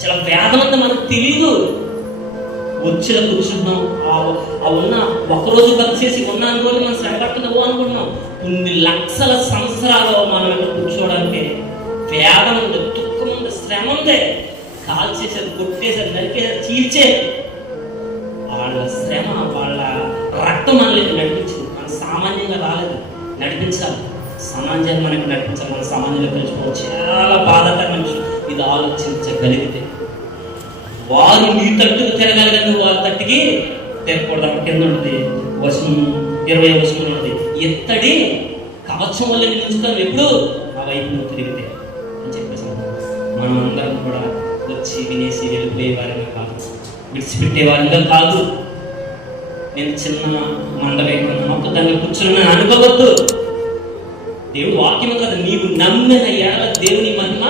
చాలా వేదనంత మనకు తెలియదు వచ్చిన కూర్చున్నాం ఆ ఉన్న ఒకరోజు వర్క్ చేసి ఉన్న అనుకోని మనం శ్రమపడుతున్నావు అనుకుంటున్నాం. కొన్ని లక్షల సంవత్సరాలు మనం ఇక్కడ కూర్చోవడానికి వేదన ఉంది దుఃఖం ఉంది శ్రమ ఉంది. కాల్ చేసేది కొట్టేసేది నరికేసేది చీల్చేది. వాళ్ళ శ్రమ వాళ్ళ రక్తం మనల్ని నడిపించింది. మన సామాన్యంగా రాలేదు. నడిపించాలి. సమాజాన్ని మనకి నడిపించాలి. మన సమాజంలో తెలుసుకోవాలి చాలా బాధాకరమైన ఆలోచించగలిగితే వారు నీ తట్టుకు తిరగలిగిన వారి తట్టుకి తిరగకూడదు కింద ఉంటుంది వశం ఇరవై వశం ఉంటుంది ఎత్తడి కవచం వల్ల నిలుస్తాను ఎప్పుడు ఆ వైపు నువ్వు తిరిగితే అని చెప్పేసి మనం అందరం కూడా వచ్చి వినేసి వెళ్ళిపోయే కాదు. విడిచిపెట్టే వారిగా కాదు. నేను చిన్న మండలి మొక్క దాన్ని కూర్చుని అనుకోవద్దు. దేవుడు వాక్యం కదా నీవు నమ్మిన ఎడల దేవుని మహిమ